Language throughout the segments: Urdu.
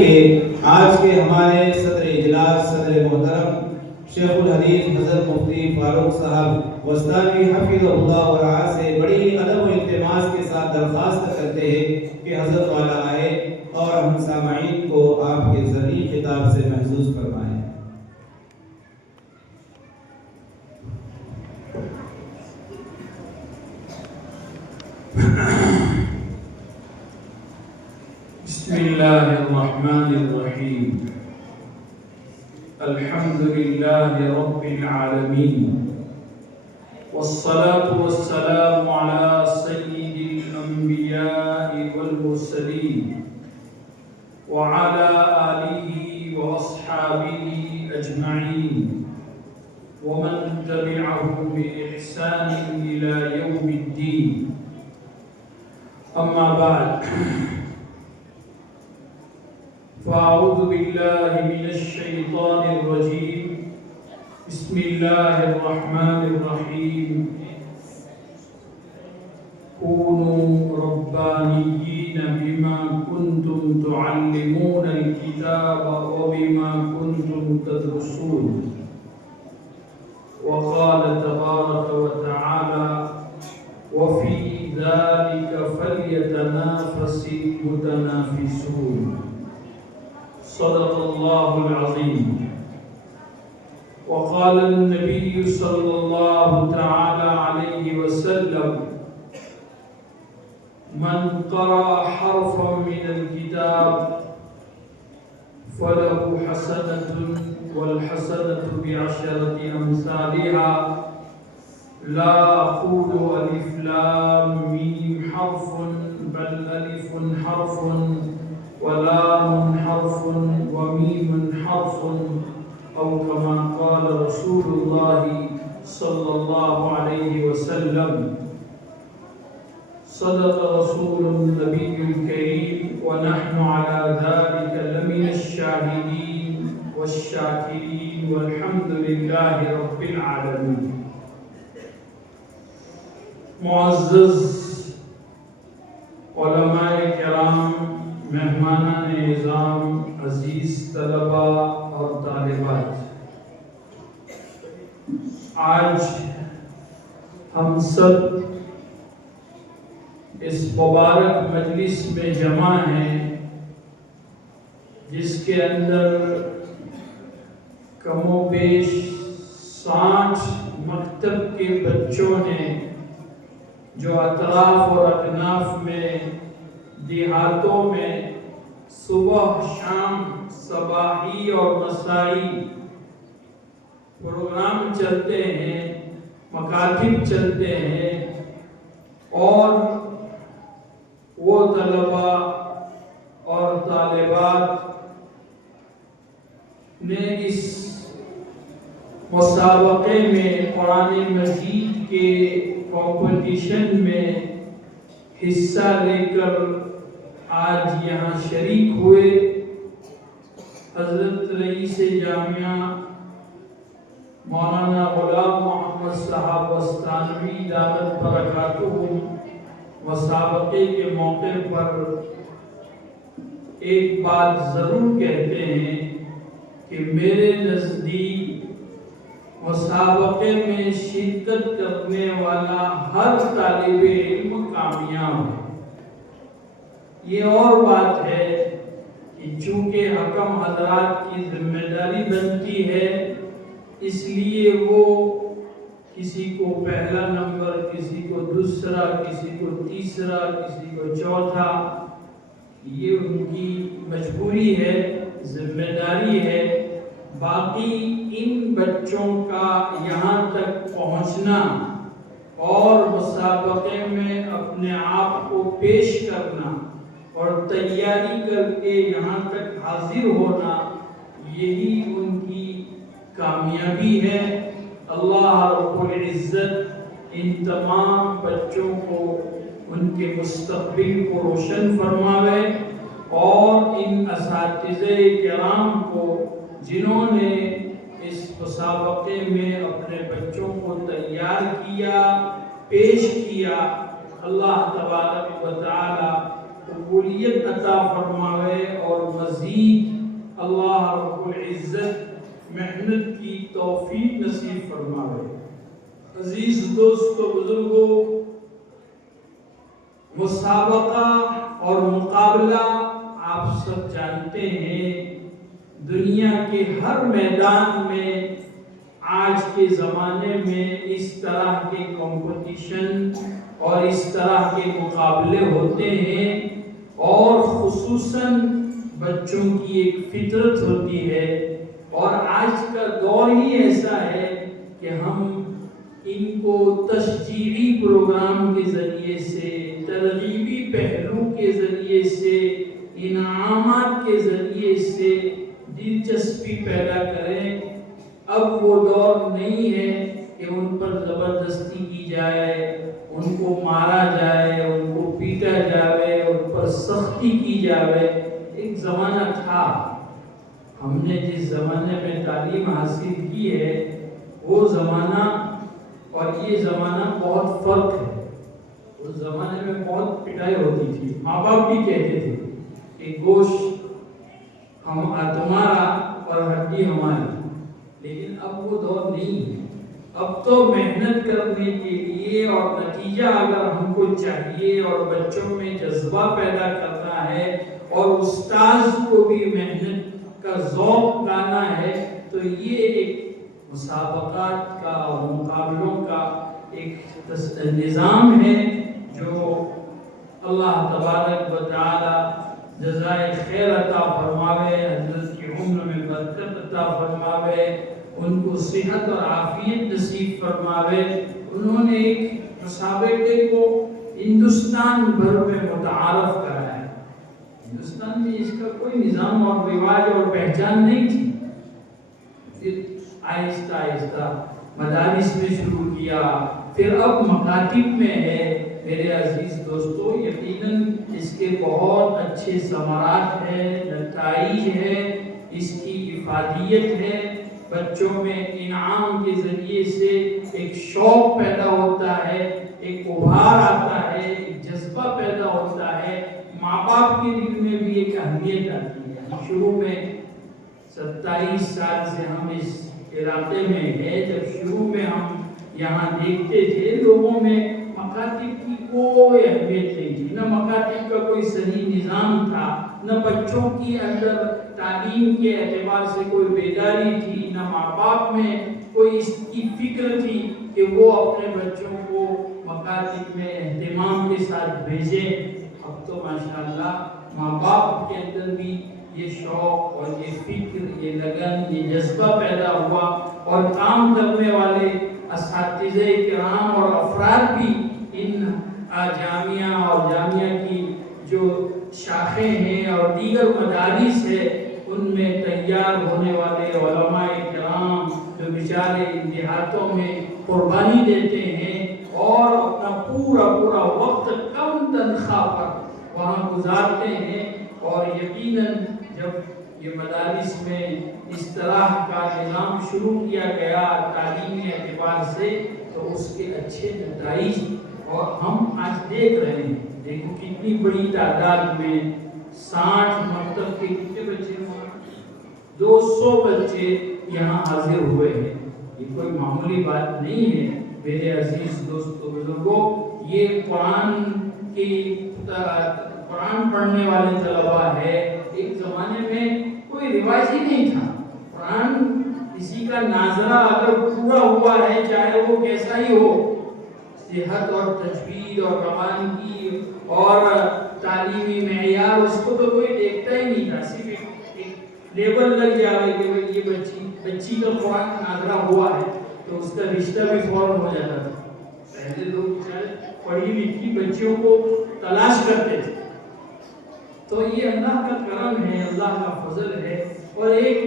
آج کے ہمارے صدر اجلاس صدر محترم شیخ الحدیث حضرت مفتی فاروق صاحب وسطانوی حفظہ اللہ و رعا سے بڑی ادب و التماس کے ساتھ درخواست کرتے ہیں کہ حضرت والا آئے اور ہم سامعین کو آپ کے ذریعے خطاب سے محظوظ فرمائیں۔ بسم اللہ الرحمن الرحیم الحمد للہ رب العالمین والصلاة والسلام على سید الانبیاء والمرسلین وعلى آلہ واصحابہ اجمعین ومن تبعهم بإحسان إلى يوم الدين أما بعد فأعوذ بالله من الشيطان الرجيم بسم الله الرحمن الرحيم كونوا ربانيين بما كنتم تعلمون الكتاب وبما كنتم تدرسون وقال تبارك وتعالى وفي ذلك فليتنافس المتنافسون صدق الله العظيم وقال النبي صلى الله تعالى عليه وسلم من قرأ حرفا من الكتاب فله حسنة والحسنة بعشرة أمثالها لا أقول ألف لام ميم حرف بل ألف حرف ولام حرف وميم حرف أو كما قال رسول الله صلى الله عليه وسلم صدق رسول النبي الكريم ونحن على ذلك لمن الشاهدين والشاكرين والحمد لله رب العالمين۔ معزز علماء کرام، مہمانان اعظام، عزیز طلبہ اور طالبات، آج ہم سب اس مبارک مجلس میں جمع ہیں جس کے اندر کم و بیش 60 مکتب کے بچوں نے جو اطراف اور اکناف میں دیہاتوں میں صبح شام صباحی اور مسائی پروگرام چلتے ہیں، مکاتب چلتے ہیں، اور وہ طلباء اور طالبات نے اس مسابقے میں قرآن مجید کے کمپٹیشن میں حصہ لے کر آج یہاں شریک ہوئے۔ حضرت رئیس جامعہ مولانا غلام محمد صاحب وسطانوی دامت برکاتہم مسابقے کے موقع پر ایک بات ضرور کہتے ہیں کہ میرے نزدیک مسابقے میں شرکت کرنے والا ہر طالب علم کامیاب ہے۔ یہ اور بات ہے کہ چونکہ حکم حضرات کی ذمہ داری بنتی ہے، اس لیے وہ کسی کو پہلا نمبر، کسی کو دوسرا، کسی کو تیسرا، کسی کو چوتھا، یہ ان کی مجبوری ہے، ذمہ داری ہے۔ باقی ان بچوں کا یہاں تک پہنچنا اور مسابقے میں اپنے آپ کو پیش کرنا اور تیاری کر کے یہاں تک حاضر ہونا، یہی ان کی کامیابی ہے۔ اللہ رب العزت ان تمام بچوں کو ان کے مستقبل کو روشن فرماوے، اور ان اساتذہ کرام کو جنہوں نے اس مسابقے میں اپنے بچوں کو تیار کیا، پیش کیا، اللہ تبارک و تعالی قبولیت عطا فرماوے اور مزید اللہ رب العزت محنت کی توفیق نصیب فرماوے۔ عزیز دوستو بزرگوں، مسابقہ اور مقابلہ آپ سب جانتے ہیں دنیا کے ہر میدان میں آج کے زمانے میں اس طرح کے کمپٹیشن اور اس طرح کے مقابلے ہوتے ہیں، اور خصوصاً بچوں کی ایک فطرت ہوتی ہے، اور آج کا دور ہی ایسا ہے کہ ہم ان کو تشجیعی پروگرام کے ذریعے سے، ترغیبی پہلو کے ذریعے سے، انعامات کے ذریعے سے دلچسپی پیدا کریں۔ اب وہ دور نہیں ہے کہ ان پر زبردستی کی جائے، ان کو مارا جائے، ان کو پیٹا جائے، ان پر سختی کی جائے۔ ایک زمانہ تھا، ہم نے جس زمانے میں تعلیم حاصل کی ہے وہ زمانہ اور یہ زمانہ بہت فرق ہے۔ اس زمانے میں بہت پٹائی ہوتی تھی، ماں باپ بھی کہتے تھے کہ گوشت تمہارا اور ہڈی ہماری، لیکن اب وہ دور نہیں ہے۔ اب تو محنت کرنے کے لیے اور نتیجہ اگر ہم کو چاہیے اور بچوں میں جذبہ پیدا کرنا ہے اور استاذ کو بھی محنت کا ذوق لانا ہے تو یہ ایک مسابقات کا اور مقابلوں کا ایک نظام ہے جو اللہ تبارک و تعالی جزائے خیر عطا فرماوے، حضرت کی عمر میں برکت عطا فرماوے، ان کو صحت اور عافیت نصیب فرماوے۔ انہوں نے ایک مسابقے کو ہندوستان بھر میں متعارف کرایا۔ ہندوستان میں اس کا کوئی نظام اور رواج اور پہچان نہیں تھی، پھر آہستہ آہستہ مدارس میں شروع کیا، پھر اب مکاتب میں ہے۔ میرے عزیز دوستو، یقیناً اس کے بہت اچھے ثمرات ہیں، نتائج ہیں، اس کی افادیت ہے۔ بچوں میں انعام کے ذریعے سے ایک شوق پیدا ہوتا ہے، ایک ابھار آتا ہے، ایک جذبہ پیدا ہوتا ہے، ماں باپ کے دل میں بھی ایک اہمیت آتی ہے۔ شروع میں 27 سال سے ہم اس علاقے میں ہیں، جب شروع میں ہم یہاں دیکھتے تھے لوگوں میں مکاتب کی کوئی اہمیت نہیں تھی، نہ مکاتب کا کوئی صحیح نظام تھا، نہ بچوں کی اندر تعلیم کے اعتبار سے کوئی بیداری تھی، نہ ماں باپ میں کوئی اس کی فکر تھی کہ وہ اپنے بچوں کو مکاتب میں اہتمام کے ساتھ بھیجیں۔ اب تو ماشاءاللہ ماں باپ کے اندر بھی یہ شوق اور یہ فکر، یہ لگن، یہ جذبہ پیدا ہوا، اور کام کرنے والے اساتذہ کرام اور افراد بھی ان جامعہ اور جامعہ کی جو شاخیں ہیں اور دیگر مدارس ہے ان میں تیار ہونے والے علماء کرام جو بیچارے ان دیہاتوں میں قربانی دیتے ہیں اور اپنا پورا وقت کم تنخواہ پر وہاں گزارتے ہیں، اور یقیناً جب یہ مدارس میں اس طرح کا نظام شروع کیا گیا تعلیمی اعتبار سے تو اس کے اچھے نتائج اور ہم آج دیکھ رہے ہیں۔ دیکھو کتنی بڑی تعداد میں 60 مکتب کے کتنے بچے ہیں، 200 بچے یہاں حاضر ہوئے ہیں۔ یہ کوئی معمولی بات نہیں ہے میرے عزیز دوستو بزرگوں۔ یہ قرآن پڑھنے والے طلباء ہے۔ ایک زمانے میں کوئی رواج ہی نہیں تھا، قرآن کسی کا ناظرہ اگر پورا ہوا ہے چاہے وہ کیسا ہی ہو، صحت اور تجوید اور روانگی اور تعلیمی معیار اس کو تو کوئی دیکھتا ہی نہیں تھا، صرف ایک لیبل لگ جائے کہ یہ بچی کا قرآن ناظرہ ہوا ہے تو اس کا رشتہ بھی فوراً ہو جاتا تھا۔ پہلے لوگ پڑھی لکھی بچیوں کو تلاش کرتے تھے۔ تو یہ اللہ کا کرم ہے، اللہ کا فضل ہے، اور ایک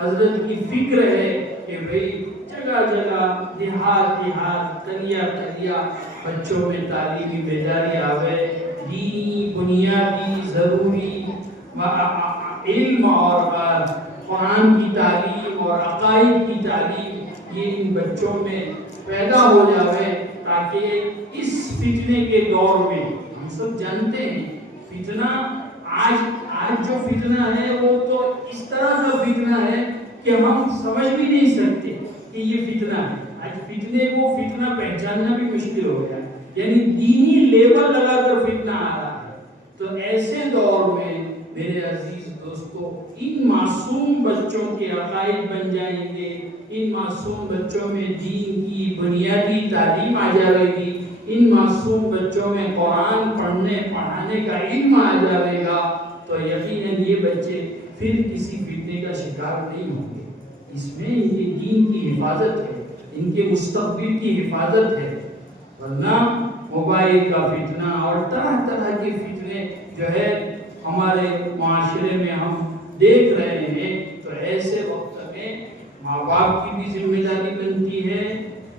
حضرت کی فکر ہے کہ بھئی جگہ جگہ دیہات کلیا بچوں میں تعلیمی بیداری آوے، دینی بنیادی ضروری علم اور قرآن کی تعلیم اور عقائد کی تعلیم یہ ان بچوں میں پیدا ہو جاوے، تاکہ اس فتنے کے دور میں ہم سب جانتے ہیں فتنہ آج جو فتنہ ہے وہ تو اس طرح کا فتنہ ہے کہ ہم سمجھ بھی نہیں سکتے کہ یہ فتنہ ہے. آج فتنے کو فتنہ پہچاننا بھی مشکل ہو گیا ہے، یعنی دینی لیبل لگا کر فتنہ آ رہا ہے. تو ایسے دور میں میرے عزیز دوستو، ان معصوم بچوں کے عقائد بن جائیں گے، ان معصوم بچوں میں دین کی بنیادی تعلیم آ جائے گی، ان معصوم بچوں میں قرآن پڑھانے کا علم آ جائے گا، تو یقیناً یہ بچے پھر کسی فتنے کا شکار نہیں ہوں گے. اس میں ان کے دین کی حفاظت ہے، ان کے مستقبل کی حفاظت ہے. ورنہ موبائل کا فتنہ اور طرح طرح کے فتنے جو ہے ہمارے معاشرے میں ہم دیکھ رہے ہیں. تو ایسے وقت میں ماں باپ کی بھی ذمہ داری بنتی ہے،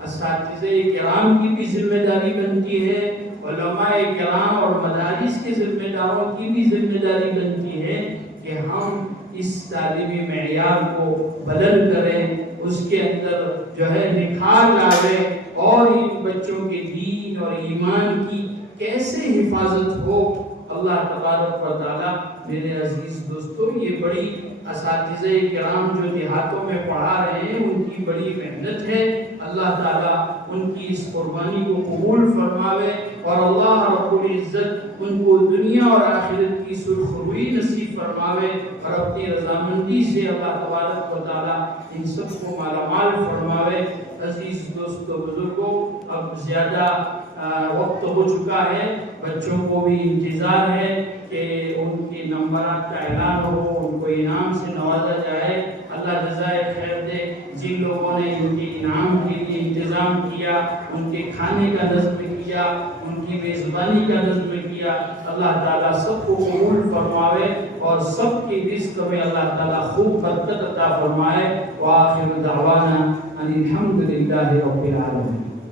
اساتذہ کرام کی بھی ذمہ داری بنتی ہے، علماء کرام اور مدارس کے ذمہ داروں کی بھی ذمہ داری بنتی ہے کہ ہم اس تعلیمی معیار کو بلند کریں، اس کے اندر جو ہے نکھار لائیں، اور ان بچوں کے دین اور ایمان کی کیسے حفاظت ہو. اللہ تبارک و تعالیٰ میرے عزیز دوستو، یہ بڑی اساتذہ کرام جو دیہاتوں میں پڑھا رہے ہیں ان کی بڑی محنت ہے. اللہ تعالیٰ ان کی اس قربانی کو قبول فرماوے، اور اللہ رب العزت ان کو دنیا اور آخرت کی سرخروئی نصیب فرماوے، اور اپنی رضامندی سے اللہ تبارک و تعالیٰ ان سب کو مالا مال فرماوے. عزیز دوستو بزرگوں، اب زیادہ وقت ہو چکا ہے، بچوں کو بھی انتظار ہے کہ ان کے نمبرات کا اعلان ہو، ان کو انعام سے نوازا جائے. اللہ جزائے خیر دے جن لوگوں نے ان کے انعام کے لیے انتظام کیا، ان کے کھانے کا نظم کیا، ان کی میزبانی کا نظم کیا. اللہ تعالیٰ سب کو قبول فرماوے اور سب کی رزق میں اللہ تعالیٰ خوب برکت عطا فرمائے. وآخر دعوانا ان الحمد للہ رب العالمین.